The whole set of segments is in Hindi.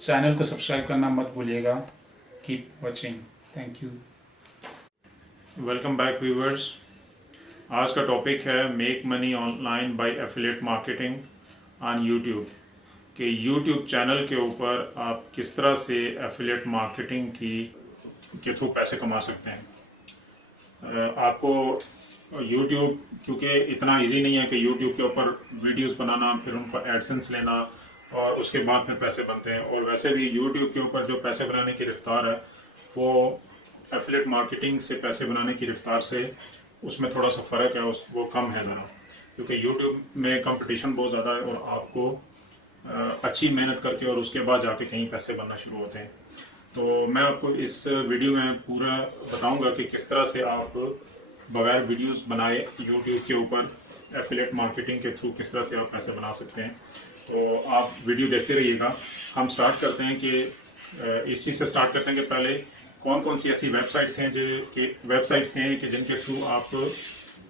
चैनल को सब्सक्राइब करना मत भूलिएगा। Keep watching. Thank you. Welcome back viewers. आज का टॉपिक है make money online by affiliate marketing on YouTube कि यूट्यूब चैनल के ऊपर आप किस तरह से एफिलिएट मार्केटिंग के थ्रू पैसे कमा सकते हैं। आपको यूट्यूब क्योंकि इतना इजी नहीं है कि यूट्यूब के ऊपर वीडियोस बनाना, फिर उनको एडसेंस लेना और उसके बाद फिर पैसे बनते हैं। और वैसे भी यूट्यूब के ऊपर जो पैसे बनाने की रफ्तार है वो एफिलिएट मार्केटिंग से पैसे बनाने की रफ्तार से उसमें थोड़ा सा फ़र्क है, वो कम है ज़रा, क्योंकि यूट्यूब में कंपटीशन बहुत ज़्यादा है और आपको अच्छी मेहनत करके और उसके बाद जाके कहीं पैसे बनना शुरू होते हैं। तो मैं आपको इस वीडियो में पूरा बताऊंगा कि किस तरह से आप बगैर वीडियोस बनाए यूट्यूब के ऊपर एफिलिएट मार्केटिंग के थ्रू किस तरह से आप पैसे बना सकते हैं। तो आप वीडियो देखते रहिएगा। हम स्टार्ट करते हैं कि इस चीज़ से स्टार्ट करते हैं कि पहले कौन कौन सी ऐसी वेबसाइट्स हैं कि जिनके थ्रू आप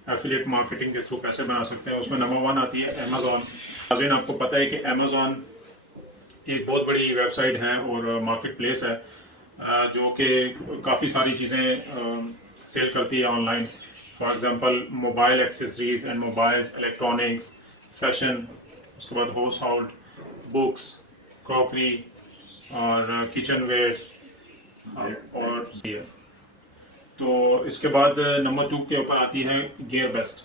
एफिलिएट मार्केटिंग के थ्रू पैसे बना सकते हैं। उसमें नंबर 1 आती है अमेज़ॉन। नाज़रीन, आपको पता है कि अमेज़ॉन एक बहुत बड़ी वेबसाइट है और मार्केट प्लेस है जो कि काफ़ी सारी चीज़ें सेल करती है online. For example mobile accessories and mobiles, electronics, fashion, उसके बाद हाउस होल्ड, बुक्स, क्रॉकरी और किचन वेयर्स और ये। तो इसके बाद नंबर 2 के ऊपर आती है गियर बेस्ट।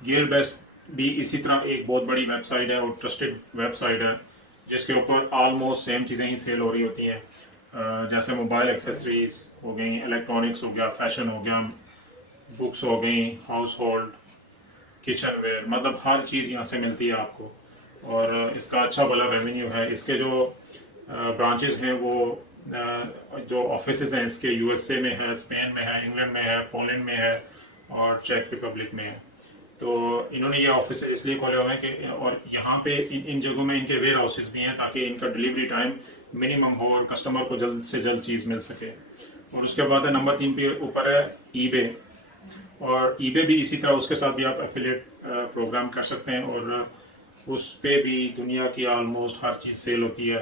गियर बेस्ट भी इसी तरह एक बहुत बड़ी वेबसाइट है और ट्रस्टेड वेबसाइट है जिसके ऊपर ऑलमोस्ट सेम चीज़ें ही सेल हो रही होती हैं। जैसे मोबाइल एक्सेसरीज हो गई, इलेक्ट्रॉनिक्स हो गया, फैशन हो गया, बुक्स हो गई, हाउस होल्ड, किचन वेयर, मतलब हर चीज़ यहाँ से मिलती है आपको। और इसका अच्छा भला रेवेन्यू है। इसके जो ब्रांचेस हैं वो जो ऑफिसेज हैं इसके यूएसए में है, स्पेन में है, इंग्लैंड में है, पोलैंड में है और चेक रिपब्लिक में है। तो इन्होंने ये ऑफिस इसलिए खोले हुए हैं कि और यहाँ पे इन जगहों में इनके वेयर हाउसेज भी हैं ताकि इनका डिलीवरी टाइम मिनिमम हो और कस्टमर को जल्द से जल्द चीज़ मिल सके। और उसके बाद है नंबर 3 पे ऊपर है ईबे। और ईबे भी इसी तरह, उसके साथ भी आप एफिलिएट प्रोग्राम कर सकते हैं और उस पे भी दुनिया की ऑलमोस्ट हर चीज़ सेल होती है।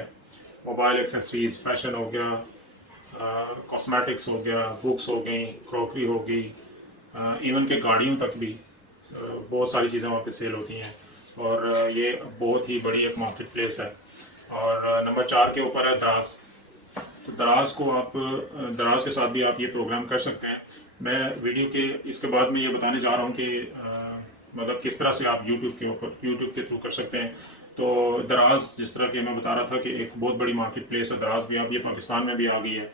मोबाइल एक्सेसरीज, फैशन हो गया, कॉस्मेटिक्स हो गया, बुक्स हो गई, क्रॉकरी हो गई, इवन के गाड़ियों तक भी बहुत सारी चीज़ें वहाँ पे सेल होती हैं। और ये बहुत ही बड़ी एक मार्केट प्लेस है। और नंबर 4 के ऊपर है दराज। तो दराज के साथ भी आप ये प्रोग्राम कर सकते हैं। मैं वीडियो के इसके बाद में ये बताने जा रहा हूँ कि मतलब किस तरह से आप यूट्यूब के थ्रू कर सकते हैं। तो दराज, जिस तरह के मैं बता रहा था कि एक बहुत बड़ी मार्केट प्लेस है दराज भी, अब ये पाकिस्तान में भी आ गई है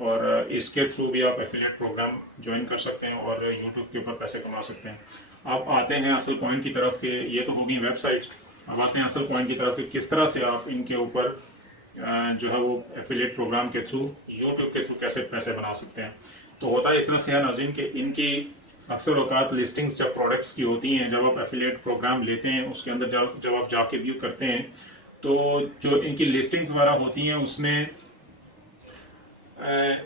और इसके थ्रू भी आप एफिलिएट प्रोग्राम ज्वाइन कर सकते हैं और यूट्यूब के ऊपर पैसे कमा सकते हैं। आप आते हैं असल पॉइंट की तरफ कि ये तो होगी वेबसाइट। अब आते हैं असल पॉइंट की तरफ कि किस तरह से आप इनके ऊपर जो है वो एफिलिएट प्रोग्राम के थ्रू यूट्यूब के थ्रू कैसे पैसे बना सकते हैं। तो होता है इस तरह से है नाज़रीन कि इनकी अक्सर औकात लिस्टिंग्स जब प्रोडक्ट्स की होती हैं, जब आप एफिलिएट प्रोग्राम लेते हैं उसके अंदर जब आप जाके व्यू करते हैं तो जो इनकी लिस्टिंग्स वगैरह होती हैं उसमें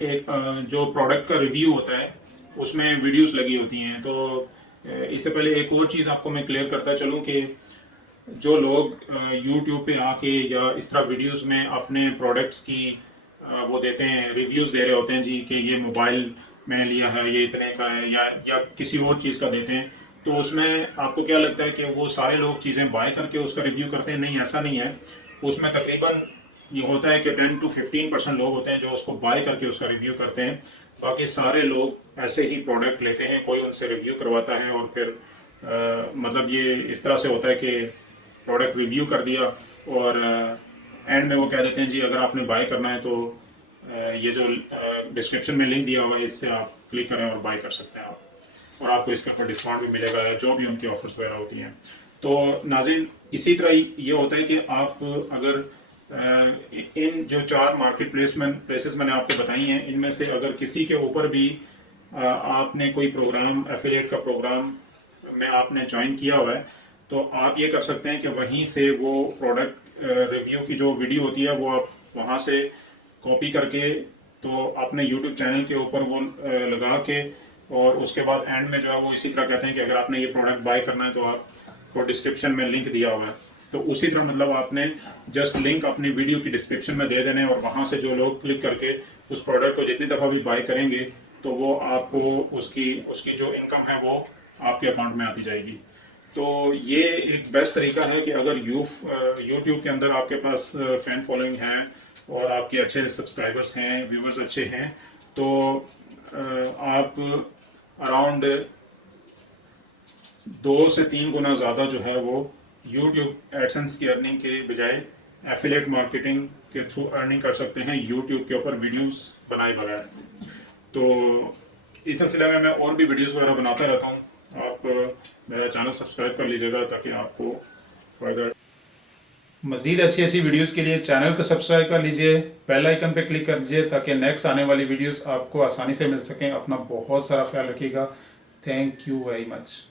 एक जो प्रोडक्ट का रिव्यू होता है उसमें वीडियोस लगी होती हैं। तो इससे पहले एक और चीज़ आपको मैं क्लियर करता चलूँ कि जो लोग यूट्यूब पे आके या इस तरह वीडियोस में अपने प्रोडक्ट्स की वो देते हैं, रिव्यूज़ दे रहे होते हैं जी कि ये मोबाइल मैंने लिया है, ये इतने का है, या किसी और चीज़ का देते हैं, तो उसमें आपको क्या लगता है कि वो सारे लोग चीज़ें बाय करके उसका रिव्यू करते हैं? नहीं, ऐसा नहीं है। उसमें तकरीबन ये होता है कि 10 to 15% लोग होते हैं जो उसको बाय करके उसका रिव्यू करते हैं। बाकी सारे लोग ऐसे ही प्रोडक्ट लेते हैं, कोई उनसे रिव्यू करवाता है और फिर मतलब ये इस तरह से होता है कि प्रोडक्ट रिव्यू कर दिया और एंड में वो कह देते हैं जी अगर आपने बाय करना है तो ये जो डिस्क्रिप्शन में लिंक दिया हुआ है इससे आप क्लिक करें और बाय कर सकते हैं आप, और आपको इसके ऊपर डिस्काउंट भी मिलेगा या जो भी उनकी ऑफर्स वगैरह होती हैं। तो नाज़रीन, इसी तरह ये होता है कि आप अगर इन जो 4 मार्केट प्लेसेस मैंने आपको बताई हैं इनमें से अगर किसी के ऊपर भी आपने कोई प्रोग्राम, एफिलिएट का प्रोग्राम में आपने ज्वाइन किया हुआ है, तो आप ये कर सकते हैं कि वहीं से वो प्रोडक्ट रिव्यू की जो वीडियो होती है वो आप वहाँ से कॉपी करके तो अपने यूट्यूब चैनल के ऊपर वो लगा के, और उसके बाद एंड में जो है वो इसी तरह कहते हैं कि अगर आपने ये प्रोडक्ट बाय करना है तो आपको डिस्क्रिप्शन में लिंक दिया हुआ है, तो उसी तरह मतलब आपने जस्ट लिंक अपनी वीडियो की डिस्क्रिप्शन में दे देने और वहाँ से जो लोग क्लिक करके उस प्रोडक्ट को जितनी दफ़ा भी बाय करेंगे तो वो आपको उसकी उसकी जो इनकम है वो आपके अकाउंट में आती जाएगी। तो ये एक बेस्ट तरीका है कि अगर यूट्यूब के अंदर आपके पास फैन फॉलोइंग है और आपके अच्छे सब्सक्राइबर्स हैं, व्यूवर्स अच्छे हैं, तो आप अराउंड 2 से 3 गुना ज़्यादा जो है वो यूट्यूब एडसेंस की अर्निंग के बजाय एफिलेट मार्केटिंग के थ्रू अर्निंग कर सकते हैं यूट्यूब के ऊपर वीडियोस बनाए बगैर। तो इस सिलसिले में मैं और भी वीडियोस वगैरह बनाता रहता हूँ। आप मेरा चैनल सब्सक्राइब कर लीजिएगा ताकि आपको फ़ायदा। मज़ीद अच्छी अच्छी वीडियोस के लिए चैनल को सब्सक्राइब कर लीजिए, बेल आइकन पे क्लिक कर दीजिए ताकि नेक्स्ट आने वाली वीडियोस आपको आसानी से मिल सकें। अपना बहुत सारा ख्याल रखिएगा। Thank you very much.